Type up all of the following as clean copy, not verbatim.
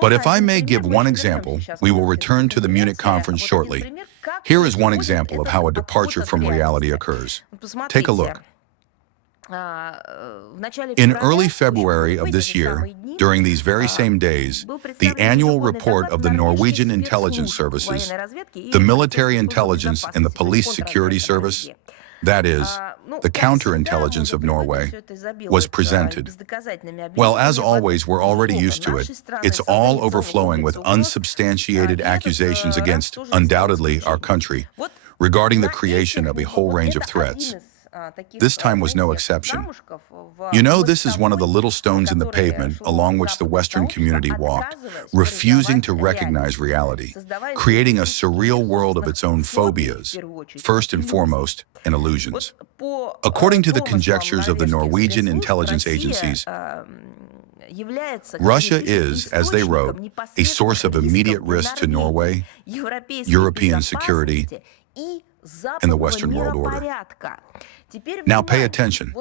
But if I may give one example, we will return to the Munich conference shortly. Here is one example of how a departure from reality occurs. Take a look. In early February of this year, during these very same days, the annual report of the Norwegian intelligence services, the military intelligence and the police security service, that is, the counterintelligence of Norway, was presented. Well, as always, we're already used to it. It's all overflowing with unsubstantiated accusations against, undoubtedly, our country, regarding the creation of a whole range of threats. This time was no exception. You know, this is one of the little stones in the pavement along which the Western community walked, refusing to recognize reality, creating a surreal world of its own phobias, first and foremost, and illusions. According to the conjectures of the Norwegian intelligence agencies, Russia is, as they wrote, a source of immediate risk to Norway, European security, and the Western world order. Now pay attention.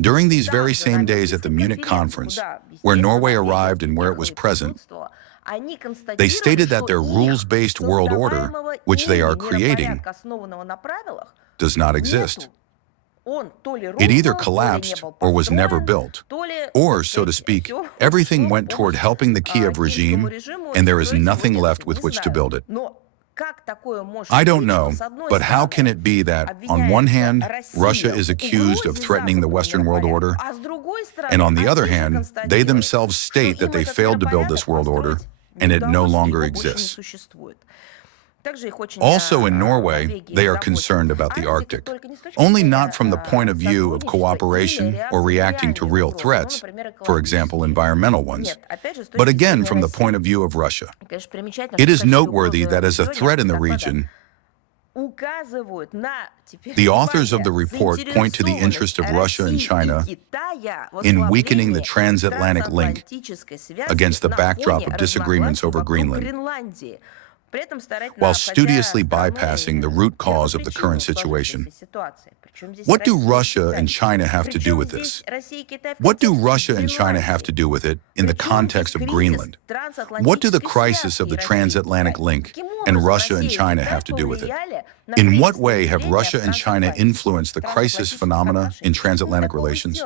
During these very same days at the Munich conference, where Norway arrived and where it was present, they stated that their rules-based world order, which they are creating, does not exist. It either collapsed or was never built. Or, so to speak, everything went toward helping the Kiev regime, and there is nothing left with which to build it. I don't know, but how can it be that, on one hand, Russia is accused of threatening the Western world order, and on the other hand, they themselves state that they failed to build this world order, and it no longer exists? Also in Norway, they are concerned about the Arctic, only not from the point of view of cooperation or reacting to real threats, for example, environmental ones, but again from the point of view of Russia. It is noteworthy that as a threat in the region, the authors of the report point to the interest of Russia and China in weakening the transatlantic link against the backdrop of disagreements over Greenland, while studiously bypassing the root cause of the current situation. What do Russia and China have to do with this? What do Russia and China have to do with it in the context of Greenland? What do the crisis of the transatlantic link and Russia and China have to do with it? In what way have Russia and China influenced the crisis phenomena in transatlantic relations?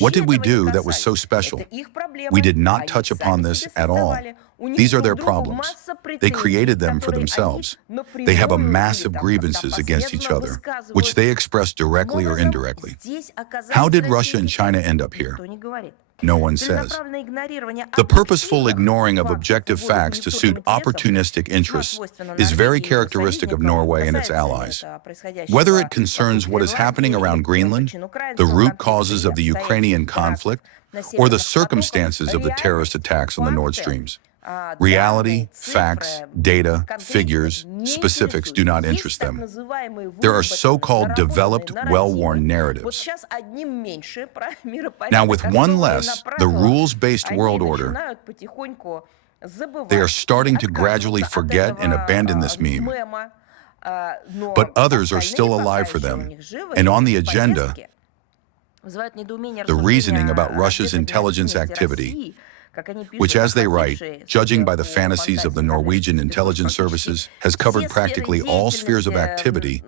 What did we do that was so special? We did not touch upon this at all. These are their problems. They created them for themselves. They have a massive grievances against each other, which they express directly or indirectly. How did Russia and China end up here? No one says. The purposeful ignoring of objective facts to suit opportunistic interests is very characteristic of Norway and its allies. Whether it concerns what is happening around Greenland, the root causes of the Ukrainian conflict, or the circumstances of the terrorist attacks on the Nord Streams, reality, facts, data, figures, specifics do not interest them. There are so-called developed, well-worn narratives. Now, with one less, the rules-based world order, they are starting to gradually forget and abandon this meme. But others are still alive for them, and on the agenda, the reasoning about Russia's intelligence activity, which, as they write, judging by the fantasies of the Norwegian intelligence services, has covered practically all spheres of activity,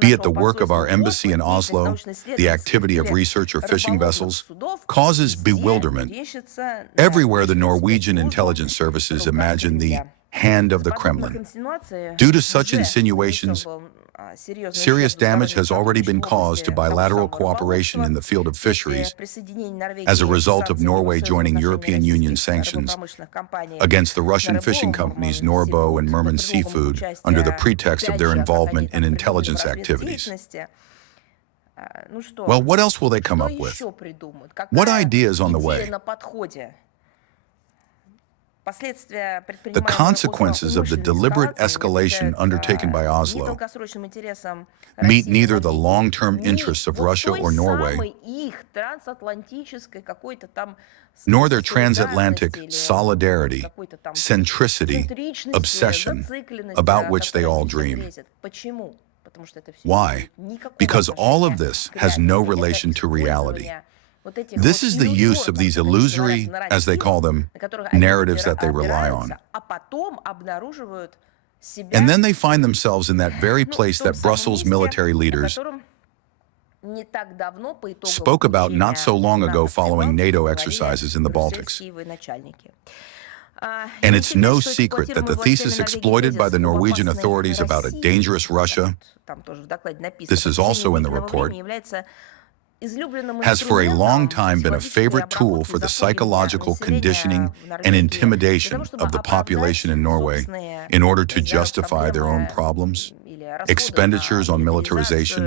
be it the work of our embassy in Oslo, the activity of research or fishing vessels, causes bewilderment. Everywhere the Norwegian intelligence services imagine the hand of the Kremlin. Due to such insinuations, serious damage has already been caused to bilateral cooperation in the field of fisheries as a result of Norway joining European Union sanctions against the Russian fishing companies Norbo and Murman Seafood under the pretext of their involvement in intelligence activities. Well, what else will they come up with? What idea is on the way? The consequences of the deliberate escalation undertaken by Oslo meet neither the long-term interests of Russia or Norway, nor their transatlantic solidarity, centricity, obsession, about which they all dream. Why? Because all of this has no relation to reality. This is the use of these illusory, as they call them, narratives that they rely on. And then they find themselves in that very place that Brussels military leaders spoke about not so long ago following NATO exercises in the Baltics. And it's no secret that the thesis exploited by the Norwegian authorities about a dangerous Russia, this is also in the report, has for a long time been a favorite tool for the psychological conditioning and intimidation of the population in Norway in order to justify their own problems, expenditures on militarization,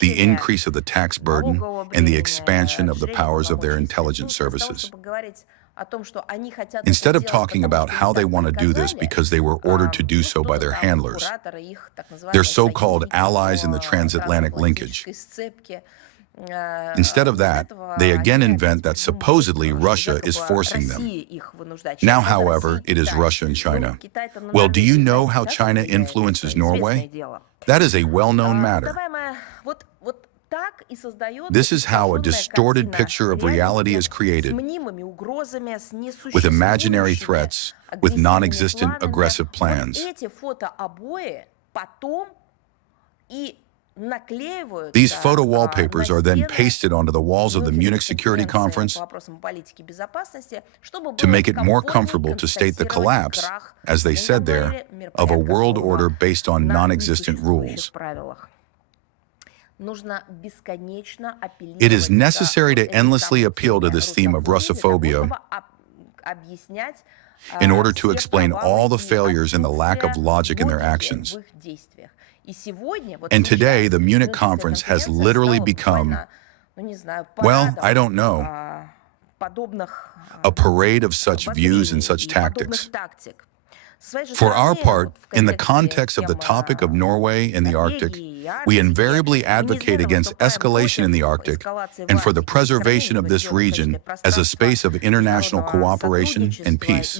the increase of the tax burden, and the expansion of the powers of their intelligence services. Instead of talking about how they want to do this because they were ordered to do so by their handlers, their so-called allies in the transatlantic linkage, instead of that, they again invent that supposedly Russia is forcing them. Now, however, it is Russia and China. Well, do you know how China influences Norway? That is a well-known matter. This is how a distorted picture of reality is created, with imaginary threats, with non-existent aggressive plans. These photo wallpapers are then pasted onto the walls of the Munich Security Conference to make it more comfortable to state the collapse, as they said there, of a world order based on non-existent rules. It is necessary to endlessly appeal to this theme of Russophobia in order to explain all the failures and the lack of logic in their actions. And today, the Munich conference has literally become, well, I don't know, a parade of such views and such tactics. For our part, in the context of the topic of Norway and the Arctic, we invariably advocate against escalation in the Arctic and for the preservation of this region as a space of international cooperation and peace.